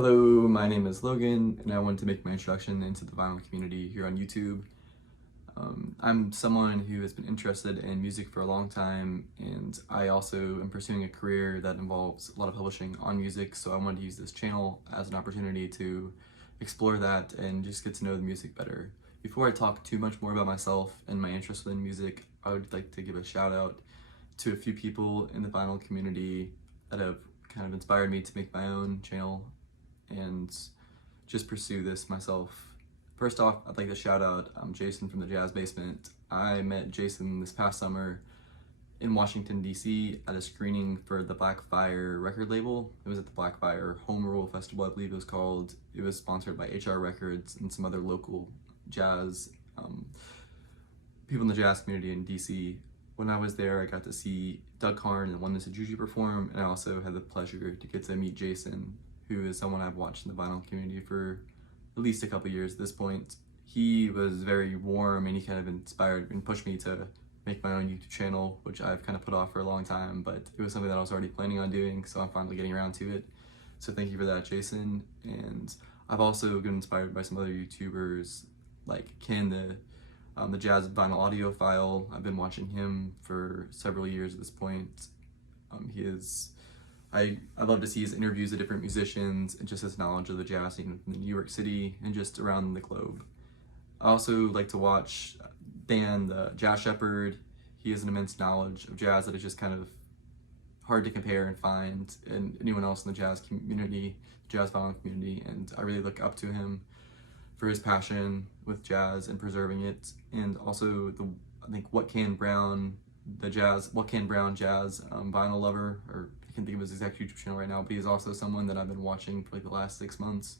Hello, my name is Logan, and I wanted to make my introduction into the vinyl community here on YouTube. I'm someone who has been interested in music for a long time, and I also am pursuing a career that involves a lot of publishing on music, so I wanted to use this channel as an opportunity to explore that and just get to know the music better. Before I talk too much more about myself and my interest in music, I would like to give a shout out to a few people in the vinyl community that have kind of inspired me to make my own channel and just pursue this myself. First off, I'd like to shout out Jason from the Jazz Basement. I met Jason this past summer in Washington, D.C. at a screening for the Blackfire record label. It was at the Blackfire Home Rule Festival, I believe it was called. It was sponsored by HR Records and some other local jazz people in the jazz community in D.C. When I was there, I got to see Doug Karn and Oneness Juju perform, and I also had the pleasure to get to meet Jason, who is someone I've watched in the vinyl community for at least a couple years at this point. He was very warm, and he kind of inspired and pushed me to make my own YouTube channel, which I've kind of put off for a long time, but it was something that I was already planning on doing, so I'm finally getting around to it. So thank you for that, Jason. And I've also been inspired by some other YouTubers like Ken, the jazz vinyl audiophile. I've been watching him for several years at this point. I love to see his interviews of different musicians and just his knowledge of the jazz scene in New York City and just around the globe. I also like to watch Dan, the Jazz Shepherd. He has an immense knowledge of jazz that is just kind of hard to compare and find in anyone else in the jazz community, jazz vinyl community, and I really look up to him for his passion with jazz and preserving it. And also I think What Can Brown jazz vinyl lover, or I can't think of his exact YouTube channel right now, but he's also someone that I've been watching for like the last 6 months,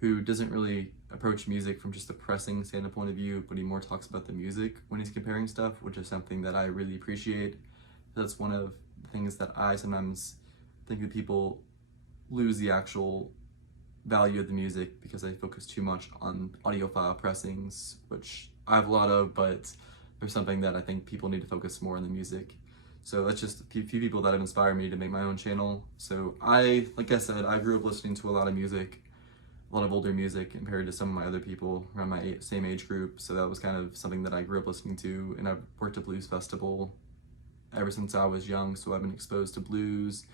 who doesn't really approach music from just a pressing standpoint of view, but he more talks about the music when he's comparing stuff, which is something that I really appreciate. That's one of the things that I sometimes think that people lose the actual value of the music because they focus too much on audiophile pressings, which I have a lot of, but there's something that I think people need to focus more on the music. So that's just a few people that have inspired me to make my own channel. So like I said, I grew up listening to a lot of music, a lot of older music compared to some of my other people around my same age group. So that was kind of something that I grew up listening to, and I've worked at Blues Festival ever since I was young. So I've been exposed to blues,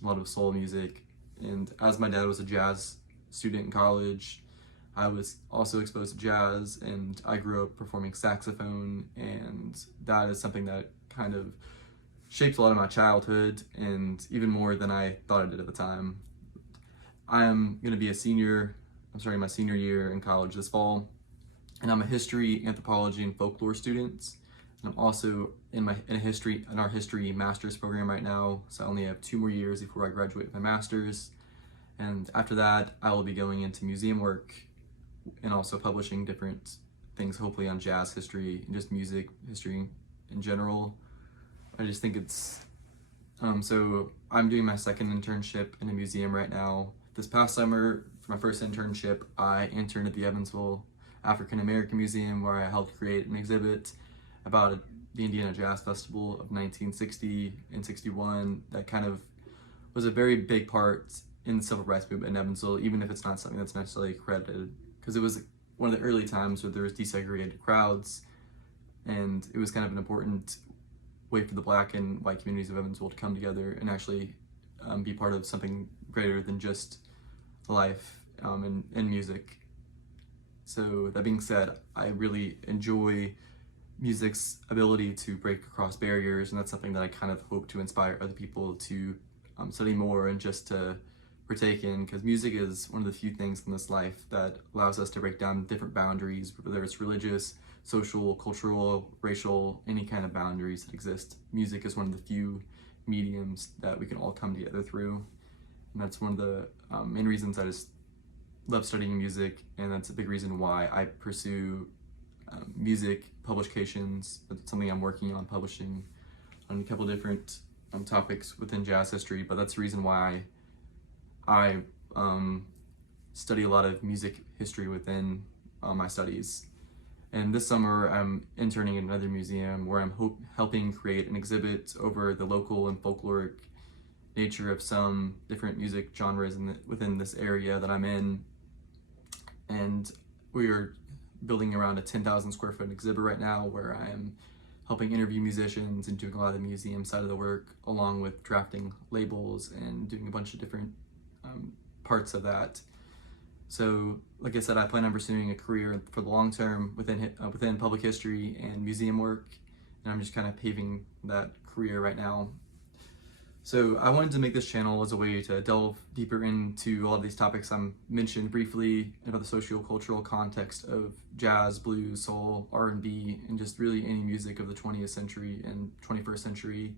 a lot of soul music. And as my dad was a jazz student in college, I was also exposed to jazz, and I grew up performing saxophone, and that is something that kind of shaped a lot of my childhood, and even more than I thought it did at the time. I'm going to be I'm starting my senior year in college this fall, and I'm a history, anthropology, and folklore student. And I'm also in our history master's program right now, so I only have 2 more years before I graduate with my master's. And after that, I will be going into museum work and also publishing different things, hopefully on jazz history and just music history in general. I just think it's, so I'm doing my second internship in a museum right now. This past summer, for my first internship, I interned at the Evansville African American Museum, where I helped create an exhibit about the Indiana Jazz Festival of 1960 and 61 that kind of was a very big part in the civil rights movement in Evansville, even if it's not something that's necessarily credited, because it was one of the early times where there was desegregated crowds, and it was kind of an important way for the Black and white communities of Evansville to come together and actually be part of something greater than just life and music. So that being said, I really enjoy music's ability to break across barriers, and that's something that I kind of hope to inspire other people to study more and just to partake in, because music is one of the few things in this life that allows us to break down different boundaries, whether it's religious, social, cultural, racial, any kind of boundaries that exist. Music is one of the few mediums that we can all come together through, and that's one of the main reasons I just love studying music, and that's a big reason why I pursue music publications. That's something I'm working on publishing on a couple different topics within jazz history, but that's the reason why I study a lot of music history within my studies. And this summer I'm interning in another museum where I'm helping create an exhibit over the local and folkloric nature of some different music genres within this area that I'm in. And we are building around a 10,000 square foot exhibit right now, where I am helping interview musicians and doing a lot of the museum side of the work, along with drafting labels and doing a bunch of different parts of that. So, like I said, I plan on pursuing a career for the long term within public history and museum work, and I'm just kind of paving that career right now. So I wanted to make this channel as a way to delve deeper into all of these topics I mentioned briefly about the socio-cultural context of jazz, blues, soul, R&B, and just really any music of the 20th century and 21st century.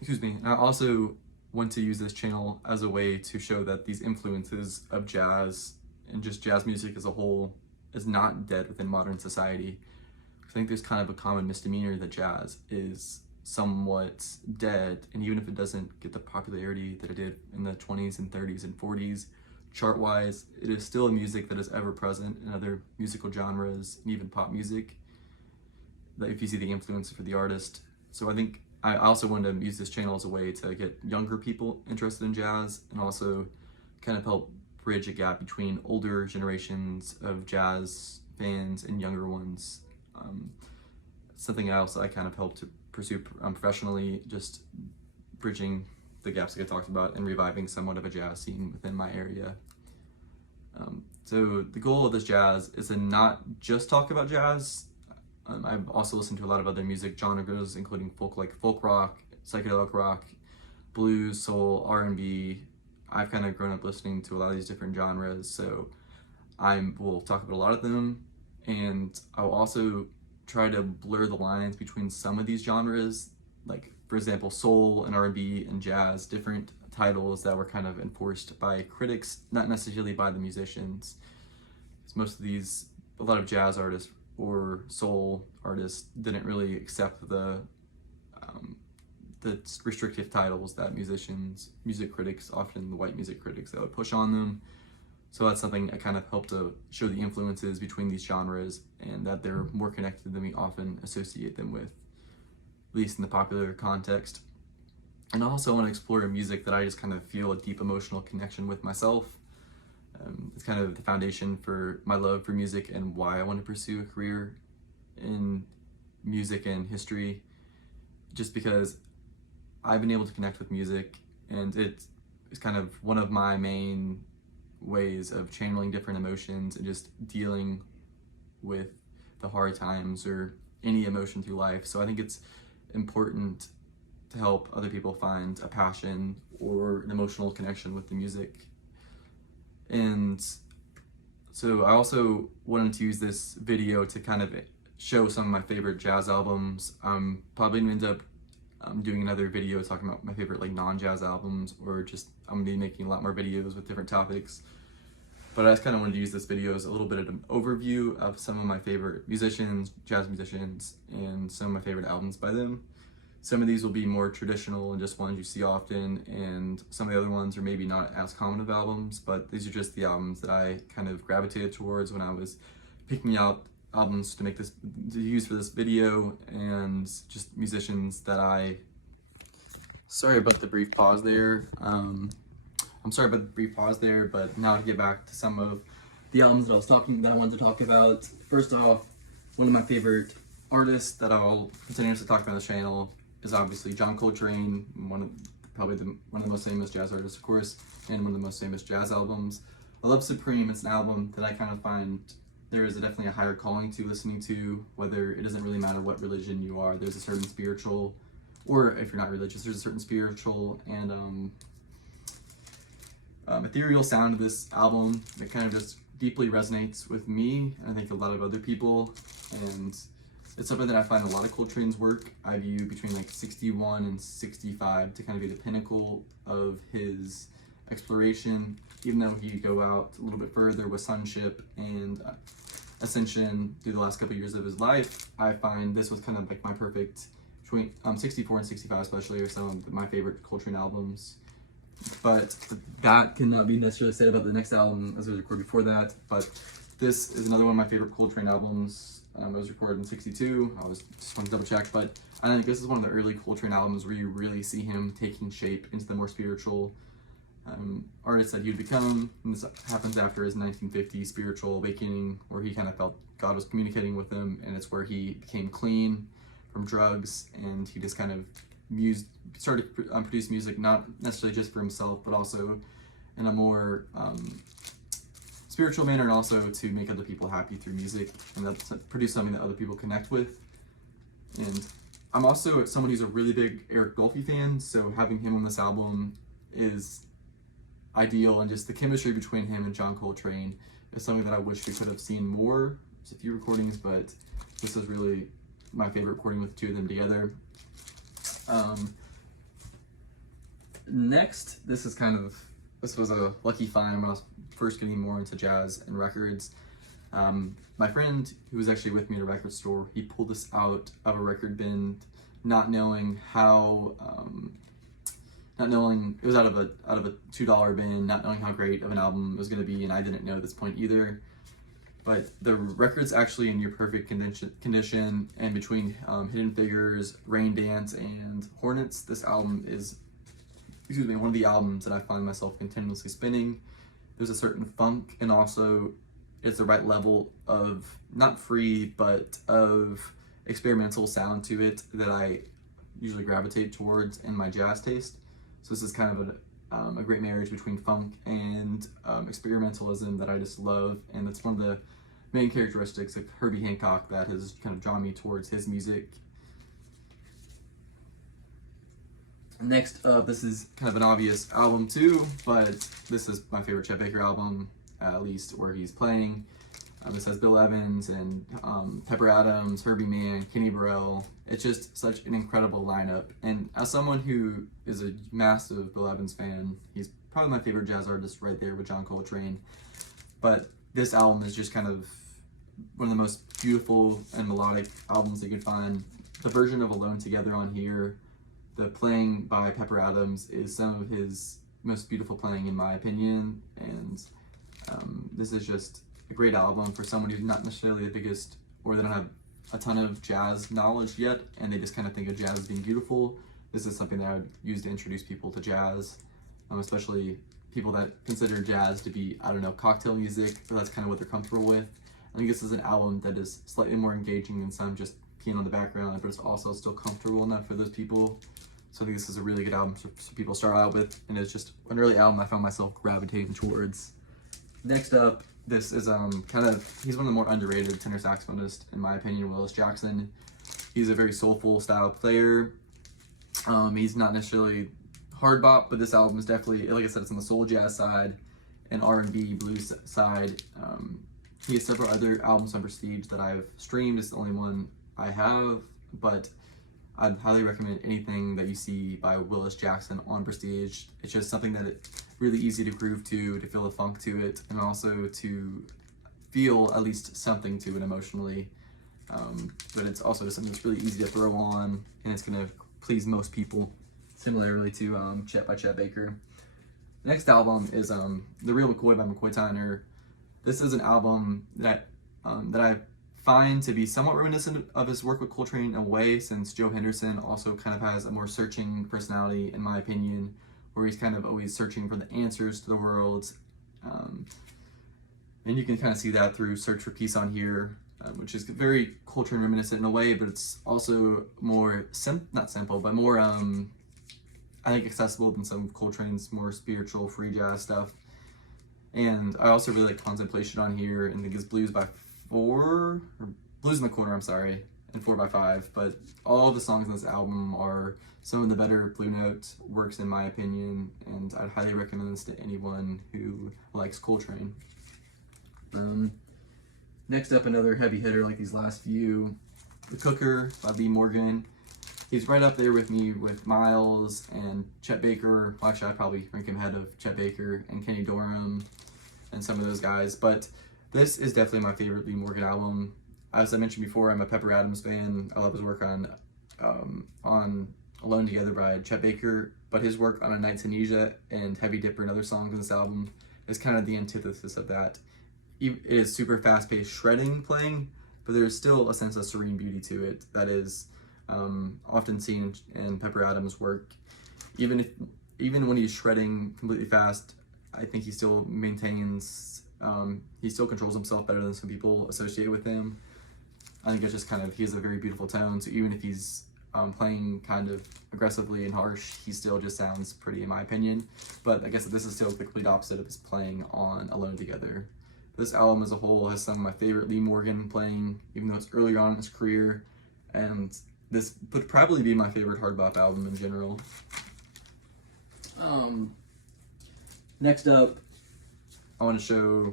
Excuse me. I also want to use this channel as a way to show that these influences of jazz and just jazz music as a whole is not dead within modern society. I think there's kind of a common misdemeanor that jazz is somewhat dead, and even if it doesn't get the popularity that it did in the 20s and 30s and 40s, chart-wise, it is still a music that is ever present in other musical genres and even pop music, that if you see the influence for the artist. So I think I also wanted to use this channel as a way to get younger people interested in jazz, and also kind of help bridge a gap between older generations of jazz fans and younger ones. Something else I kind of helped to pursue professionally, just bridging the gaps that I talked about and reviving somewhat of a jazz scene within my area. So the goal of this jazz is to not just talk about jazz. I've also listened to a lot of other music genres, including folk rock, psychedelic rock, blues, soul, R&B. I've kind of grown up listening to a lot of these different genres, so I will talk about a lot of them, and I'll also try to blur the lines between some of these genres, like for example soul and R&B and jazz, different titles that were kind of enforced by critics, not necessarily by the musicians. Most of these, a lot of jazz artists or soul artists didn't really accept the restrictive titles that music critics, often the white music critics, that would push on them. So that's something I kind of helped to show the influences between these genres, and that they're more connected than we often associate them with, at least in the popular context. And I also want to explore music that I just kind of feel a deep emotional connection with myself. It's kind of the foundation for my love for music and why I want to pursue a career in music and history, just because I've been able to connect with music, and it's kind of one of my main ways of channeling different emotions and just dealing with the hard times or any emotion through life. So I think it's important to help other people find a passion or an emotional connection with the music. And so I also wanted to use this video to kind of show some of my favorite jazz albums. I'm probably gonna end up doing another video talking about my favorite non-jazz albums, or just I'm gonna be making a lot more videos with different topics. But I just kind of wanted to use this video as a little bit of an overview of some of my favorite musicians, jazz musicians, and some of my favorite albums by them. Some of these will be more traditional and just ones you see often, and some of the other ones are maybe not as common of albums, but these are just the albums that I kind of gravitated towards when I was picking out albums to use for this video, and just musicians that I... Sorry about the brief pause there. I'm sorry about the brief pause there, but now to get back to some of the albums that I wanted to talk about. First off, one of my favorite artists that I'll continuously talk about on the channel is obviously John Coltrane, one of the most famous jazz artists, of course, and one of the most famous jazz albums. I love Supreme. It's an album that I kind of find there is definitely a higher calling to listening to, whether it doesn't really matter what religion you are. There's a certain spiritual, or if you're not religious, there's a certain spiritual and ethereal sound of this album that kind of just deeply resonates with me, and I think a lot of other people. And it's something that I find a lot of Coltrane's work I view between 61 and 65 to kind of be the pinnacle of his exploration, even though he go out a little bit further with Sonship and Ascension through the last couple of years of his life. I find this was kind of my perfect, between 64 and 65 especially, are some of my favorite Coltrane albums. But that cannot be necessarily said about the next album as I was recording before that. But this is another one of my favorite Coltrane albums. It was recorded in '62. I was just want to double check, but I think this is one of the early Coltrane albums where you really see him taking shape into the more spiritual artist that he'd become. And this happens after his 1950 spiritual awakening, where he kind of felt God was communicating with him, and it's where he became clean from drugs, and he just kind of started produce music, not necessarily just for himself, but also in a more spiritual manner, and also to make other people happy through music, and that's produce something that other people connect with. And I'm also someone who's a really big Eric Dolphy fan, so having him on this album is ideal, and just the chemistry between him and John Coltrane is something that I wish we could have seen more. There's a few recordings, but this is really my favorite recording with the two of them together. Next, this was a lucky find when I was first getting more into jazz and records. My friend who was actually with me at a record store, he pulled this out of a record bin, not knowing it was out of a $2 bin, not knowing how great of an album it was going to be, and I didn't know at this point either. But the record's actually in near perfect condition, and between Hidden Figures, Rain Dance, and Hornets, this album is, one of the albums that I find myself continuously spinning. There's a certain funk, and also it's the right level of, not free, but of experimental sound to it that I usually gravitate towards in my jazz taste. So this is kind of a great marriage between funk and experimentalism that I just love, and that's one of the main characteristics of Herbie Hancock that has kind of drawn me towards his music. Next up, this is kind of an obvious album too, but this is my favorite Chet Baker album, at least where he's playing. This has Bill Evans and Pepper Adams, Herbie Mann, Kenny Burrell. It's just such an incredible lineup. And as someone who is a massive Bill Evans fan, he's probably my favorite jazz artist right there with John Coltrane. But this album is just kind of one of the most beautiful and melodic albums that you can find. The version of Alone Together on here, the playing by Pepper Adams, is some of his most beautiful playing in my opinion. And this is just a great album for someone who's not necessarily the biggest, or they don't have a ton of jazz knowledge yet, and they just kind of think of jazz as being beautiful. This is something that I would use to introduce people to jazz, especially people that consider jazz to be, I don't know, cocktail music, but that's kind of what they're comfortable with. I think this is an album that is slightly more engaging than some just piano in the background, but it's also still comfortable enough for those people. So I think this is a really good album for people to start out with, and it's just an early album I found myself gravitating towards. Next up, this is he's one of the more underrated tenor saxophonists in my opinion, Willis Jackson. He's a very soulful style player. He's not necessarily hard bop, but this album is definitely, like I said, it's on the soul jazz side and R&B blues side. He has several other albums on Prestige that I've streamed. It's the only one I have, but I'd highly recommend anything that you see by Willis Jackson on Prestige. It's just something that it's really easy to groove to feel the funk to it, and also to feel at least something to it emotionally. But it's also just something that's really easy to throw on, and it's gonna please most people. Similarly to Chet by Chet Baker. The next album is The Real McCoy by McCoy Tyner. This is an album that I find to be somewhat reminiscent of his work with Coltrane in a way, since Joe Henderson also kind of has a more searching personality, in my opinion, where he's kind of always searching for the answers to the world. And you can kind of see that through Search for Peace on here, which is very Coltrane reminiscent in a way, but it's also more, not simple, but more, I think, accessible than some of Coltrane's more spiritual free jazz stuff. And I also really like Contemplation on here, and think it's Blues in the Corner, I'm sorry, and 4x5. But all the songs on this album are some of the better Blue Note works in my opinion, and I'd highly recommend this to anyone who likes Coltrane. Next up, another heavy hitter like these last few, The Cooker by Lee Morgan. He's right up there with me with Miles and Chet Baker. Well, actually, I'd probably rank him ahead of Chet Baker and Kenny Dorham and some of those guys. But this is definitely my favorite Lee Morgan album. As I mentioned before, I'm a Pepper Adams fan. I love his work on Alone Together by Chet Baker, but his work on A Night to Tunisia and Heavy Dipper and other songs on this album is kind of the antithesis of that. It is super fast-paced shredding playing, but but there's still a sense of serene beauty to it that is often seen in Pepper Adams' work. Even when he's shredding completely fast, I think he still maintains, he still controls himself better than some people associate with him. I think it's just kind of, he has a very beautiful tone, so even if he's playing kind of aggressively and harsh, he still just sounds pretty, in my opinion. But I guess this is still the complete opposite of his playing on Alone Together. This album as a whole has some of my favorite Lee Morgan playing, even though it's earlier on in his career, and this would probably be my favorite hard bop album in general. Next up, I want to show,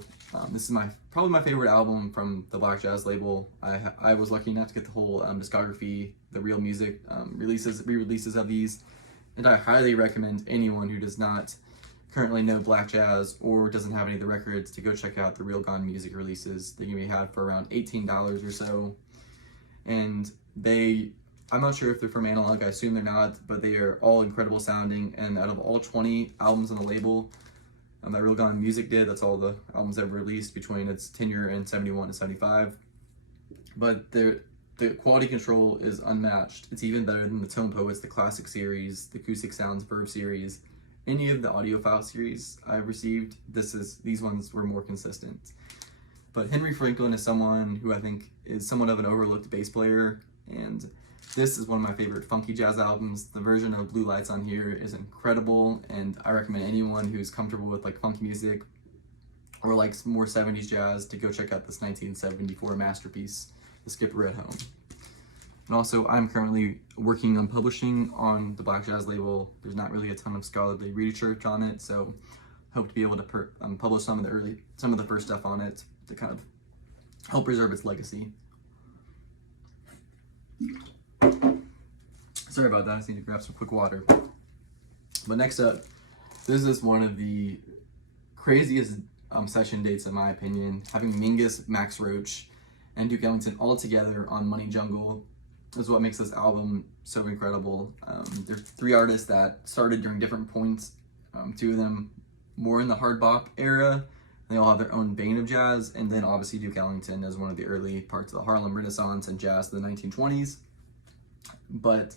this is probably my favorite album from the Black Jazz label. I was lucky enough to get the whole discography, the Real Music re-releases of these, and I highly recommend anyone who does not currently know Black Jazz or doesn't have any of the records to go check out the Real Gone Music releases that you may have for around $18 or so. And I'm not sure if they're from Analog, I assume they're not, but they are all incredible sounding, and out of all 20 albums on the label that Real Gone Music did, that's all the albums ever released between its tenure in 71 to 75. But the quality control is unmatched. It's even better than the Tone Poets, the Classic series, the Acoustic Sounds Verve series, any of the audiophile series I've received. These ones were more consistent. But Henry Franklin is someone who I think is somewhat of an overlooked bass player, and this is one of my favorite funky jazz albums. The version of Blue Lights on here is incredible, and I recommend anyone who's comfortable with like funk music or like more 70s jazz to go check out this 1974 masterpiece, The Skipper at Home. And also, I'm currently working on publishing on the Black Jazz label. There's not really a ton of scholarly research on it, so hope to be able to publish some of the first stuff on it to kind of help preserve its legacy. Sorry about that, I just need to grab some quick water. But next up, this is one of the craziest session dates in my opinion. Having Mingus, Max Roach, and Duke Ellington all together on Money Jungle is what makes this album so incredible. There's 3 artists that started during different points. 2 of them more in the hard bop era. They all have their own vein of jazz, and then obviously Duke Ellington is one of the early parts of the Harlem Renaissance and jazz of the 1920s. But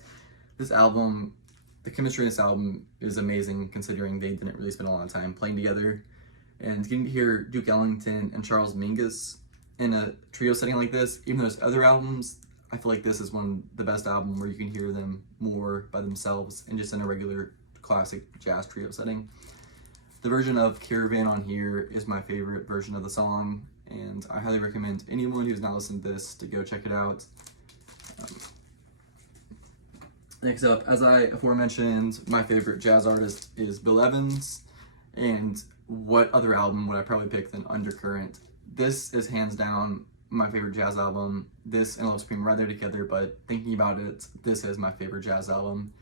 this album, the chemistry in this album is amazing considering they didn't really spend a lot of time playing together. And getting to hear Duke Ellington and Charles Mingus in a trio setting like this, even though there's other albums, I feel like this is the best album where you can hear them more by themselves and just in a regular classic jazz trio setting. The version of Caravan on here is my favorite version of the song, and I highly recommend anyone who's not listened to this to go check it out. Next up, as I aforementioned, my favorite jazz artist is Bill Evans, and what other album would I probably pick than Undercurrent? This is hands down my favorite jazz album. This and Love Supreme right there together, but thinking about it, this is my favorite jazz album.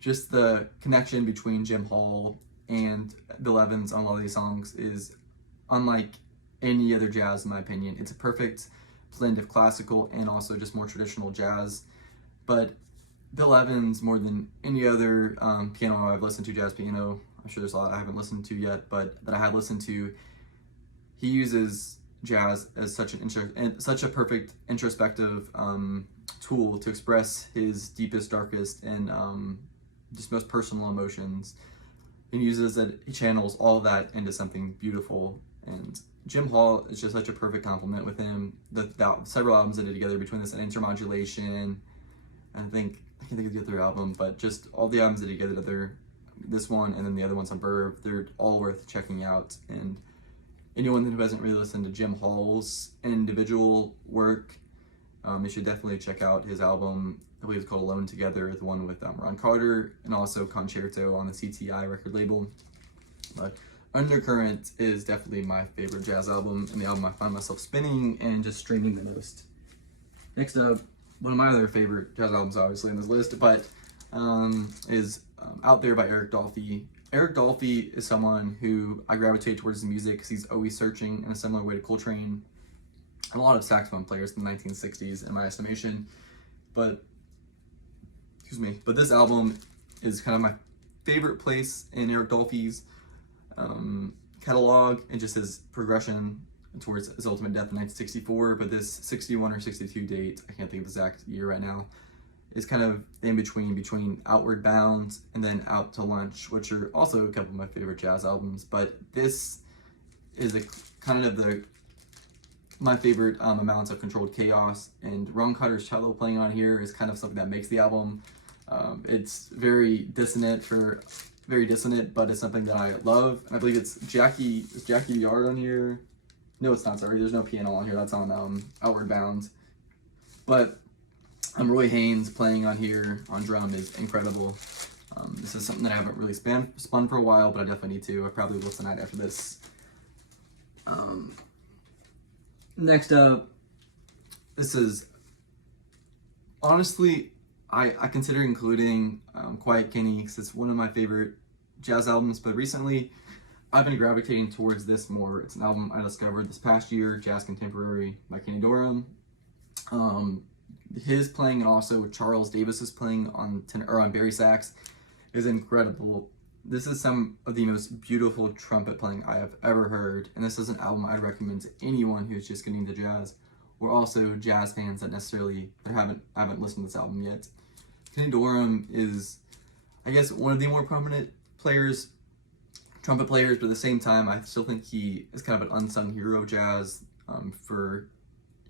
Just the connection between Jim Hall and Bill Evans on a lot of these songs is unlike any other jazz in my opinion. It's a perfect blend of classical and also just more traditional jazz. But Bill Evans, more than any other piano I've listened to, jazz piano, I'm sure there's a lot I haven't listened to yet, but that I have listened to, he uses jazz as such a perfect introspective tool to express his deepest, darkest, and just most personal emotions. He uses it, he channels all of that into something beautiful. And Jim Hall is just such a perfect complement with him. The several albums they did together between this and Intermodulation, I can't think of the other album, but just all the albums they did together, this one and then the other ones on Verve, they're all worth checking out. And anyone who hasn't really listened to Jim Hall's individual work, you should definitely check out his album. I believe it's called Alone Together, the one with Ron Carter, and also Concerto on the CTI record label. But Undercurrent is definitely my favorite jazz album, and the album I find myself spinning and just streaming the most. Next up, one of my other favorite jazz albums, obviously, in this list, but is Out There by Eric Dolphy. Eric Dolphy is someone who I gravitate towards his music because he's always searching in a similar way to Coltrane and a lot of saxophone players in the 1960s, in my estimation. But this album is kind of my favorite place in Eric Dolphy's catalog, and just his progression towards his ultimate death in 1964, but this 61 or 62 date, I can't think of the exact year right now, is kind of in between Outward Bound and then Out to Lunch, which are also a couple of my favorite jazz albums. But this is my favorite amounts of controlled chaos, and Ron Carter's cello playing on here is kind of something that makes the album. It's very dissonant, but it's something that I love. And I believe it's Jackie Yard on here. No, it's not. Sorry, there's no piano on here. That's on Outward Bound. But Roy Haynes playing on here on drum is incredible. This is something that I haven't really spun for a while, but I definitely need to. I probably will tonight after this. Next up, this is honestly, I consider including Quiet Kenny because it's one of my favorite jazz albums, but recently I've been gravitating towards this more. It's an album I discovered this past year, Jazz Contemporary by Kenny Dorham. His playing and also Charles Davis's playing on Barry sax is incredible. This is some of the most beautiful trumpet playing I have ever heard, and this is an album I'd recommend to anyone who's just getting into jazz, or also jazz fans that necessarily haven't listened to this album yet. Kenny Dorham is, I guess, one of the more prominent trumpet players, but at the same time, I still think he is kind of an unsung hero of jazz.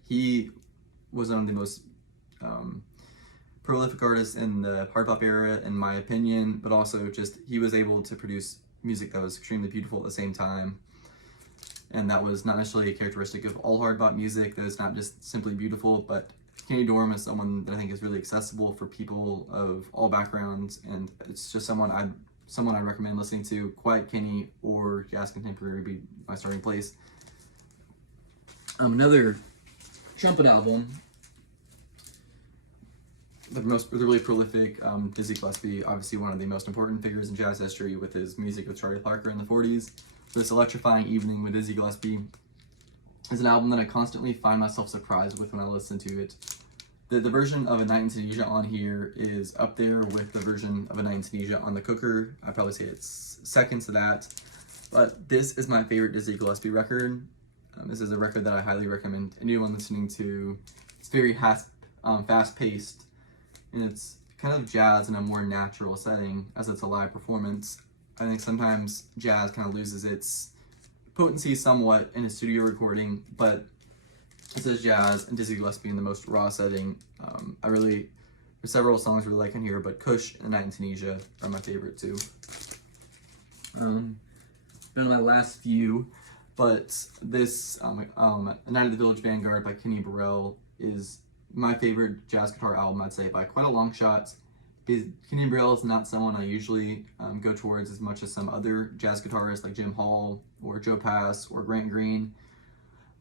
He was one of the most prolific artists in the hard bop era, in my opinion, but also just he was able to produce music that was extremely beautiful at the same time. And that was not necessarily a characteristic of all hard bop music, that it's not just simply beautiful, but Kenny Dorham is someone that I think is really accessible for people of all backgrounds, and it's just someone I recommend listening to. Quiet Kenny or Jazz Contemporary would be my starting place. Another trumpet album, the really prolific Dizzy Gillespie, obviously one of the most important figures in jazz history with his music with Charlie Parker in the 40s. This Electrifying Evening with Dizzy Gillespie is an album that I constantly find myself surprised with when I listen to it. The version of A Night in Tunisia on here is up there with the version of A Night in Tunisia on the Cooker. I'd probably say it's second to that. But this is my favorite Dizzy Gillespie record. This is a record that I highly recommend anyone listening to. It's very fast-paced, and it's kind of jazz in a more natural setting as it's a live performance. I think sometimes jazz kind of loses its potency somewhat in a studio recording, but this is jazz and Dizzy Gillespie in the most raw setting. There's several songs I really like in here, but Kush and A Night in Tunisia are my favorite too. Been on my last few, but this A Night at the Village Vanguard by Kenny Burrell is my favorite jazz guitar album, I'd say, by quite a long shot. Kenny Burrell is not someone I usually go towards as much as some other jazz guitarists like Jim Hall or Joe Pass or Grant Green.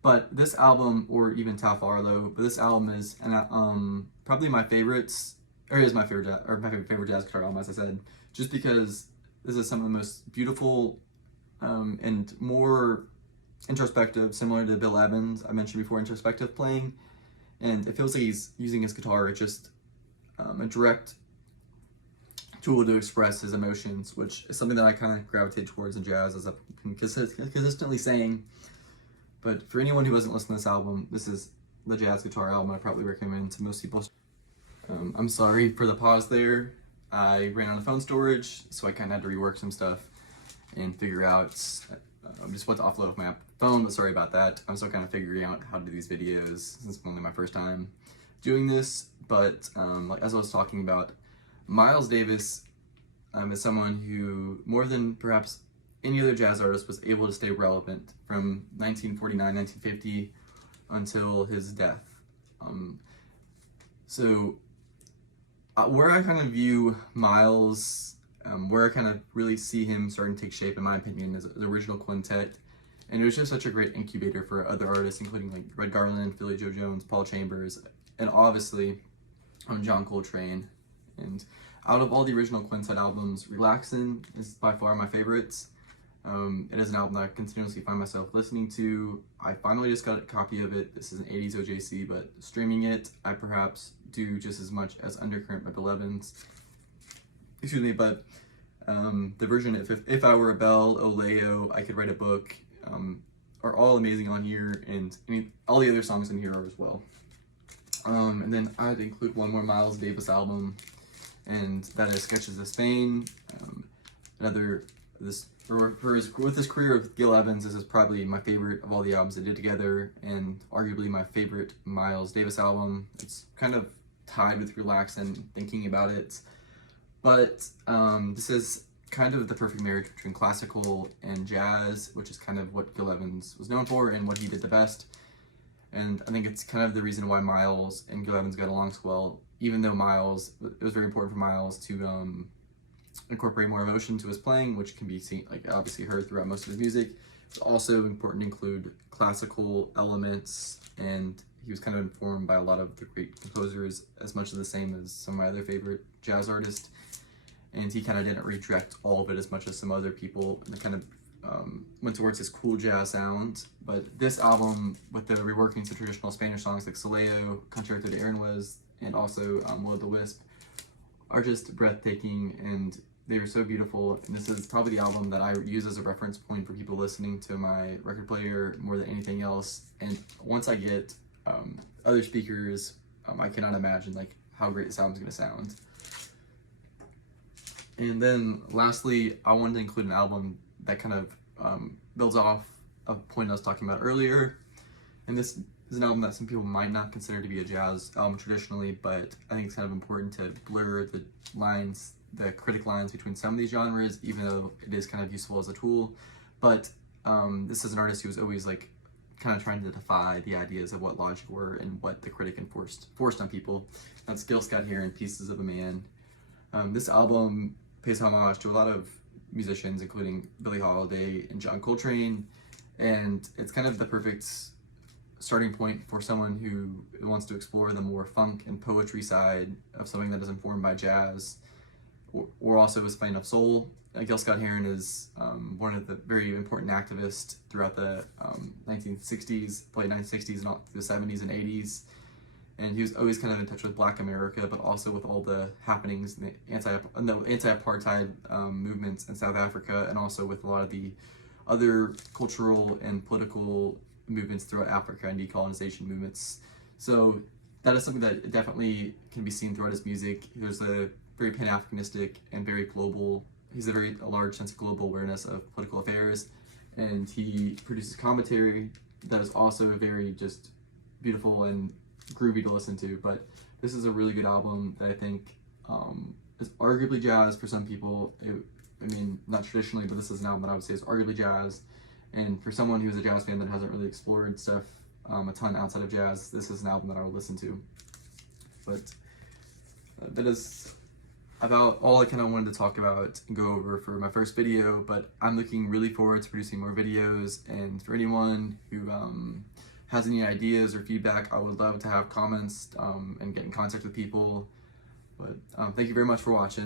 But this album, or even Tal Farlow, but this album is probably my favorite jazz guitar album, as I said, just because this is some of the most beautiful and more introspective, similar to Bill Evans, I mentioned before, introspective playing. And it feels like he's using his guitar as just a direct tool to express his emotions, which is something that I kind of gravitate towards in jazz, as I've been consistently saying. But for anyone who hasn't listened to this album, this is the jazz guitar album I probably recommend to most people. I'm sorry for the pause there. I ran out of phone storage, so I kind of had to rework some stuff and figure out just what to offload off my phone, but sorry about that. I'm still kind of figuring out how to do these videos since it's only my first time doing this. But as I was talking about, Miles Davis is someone who, more than perhaps any other jazz artist, was able to stay relevant from 1949, 1950 until his death. Where I kind of view Miles, where I kind of really see him starting to take shape, in my opinion, is the original quintet. And it was just such a great incubator for other artists, including like Red Garland, Philly Joe Jones, Paul Chambers, and obviously John Coltrane. And out of all the original quintet albums, Relaxin' is by far my favorites. It is an album that I continuously find myself listening to. I finally just got a copy of it. This is an 80s OJC, but streaming it, I perhaps do just as much as Undercurrent by Bill Evans. Excuse me, but the version, if I Were a Bell, Oleo, I Could Write a Book, are all amazing on here, and all the other songs in here are as well. And then I'd include one more Miles Davis album, and that is Sketches of Spain. With his career with Gil Evans, this is probably my favorite of all the albums they did together, and arguably my favorite Miles Davis album. It's kind of tied with Relax and Thinking About It, but this is kind of the perfect marriage between classical and jazz, which is kind of what Gil Evans was known for and what he did the best. And I think it's kind of the reason why Miles and Gil Evans got along so well, even though it was very important for Miles to incorporate more emotion to his playing, which can be seen, like obviously heard throughout most of his music. It's also important to include classical elements, and he was kind of informed by a lot of the great composers, as much as the same as some of my other favorite jazz artists. And he kind of didn't redirect all of it as much as some other people, and it kind of went towards his cool jazz sound. But this album, with the reworkings of traditional Spanish songs like Soleo, Concierto de Aranjuez, and also Will o' the Wisp, are just breathtaking, and they were so beautiful. And this is probably the album that I use as a reference point for people listening to my record player more than anything else. And once I get other speakers, I cannot imagine like how great this album's gonna sound. And then lastly, I wanted to include an album that kind of builds off a point I was talking about earlier. And this is an album that some people might not consider to be a jazz album traditionally, but I think it's kind of important to blur the lines, the critic lines between some of these genres, even though it is kind of useful as a tool. But this is an artist who was always like kind of trying to defy the ideas of what Logic were and what the critic forced on people. That's Gil Scott Heron, Pieces of a Man. This album pays homage to a lot of musicians, including Billie Holiday and John Coltrane, and it's kind of the perfect starting point for someone who wants to explore the more funk and poetry side of something that is informed by jazz, or also is fan of soul. Gil Scott Heron is one of the very important activists throughout the 1960s, late 1960s, and the 70s and 80s. And he was always kind of in touch with Black America, but also with all the happenings, the anti-apartheid movements in South Africa, and also with a lot of the other cultural and political movements throughout Africa and decolonization movements. So that is something that definitely can be seen throughout his music. There's a very Pan-Africanistic and very global, he's a large sense of global awareness of political affairs, and he produces commentary that is also very just beautiful and groovy to listen to. But this is a really good album that I think is arguably jazz for some people. I mean, not traditionally, but this is an album that I would say is arguably jazz. And for someone who's a jazz fan that hasn't really explored stuff a ton outside of jazz, this is an album that I will listen to. But that is about all I kind of wanted to talk about and go over for my first video. But I'm looking really forward to producing more videos, and for anyone who has any ideas or feedback, I would love to have comments and get in contact with people. But thank you very much for watching.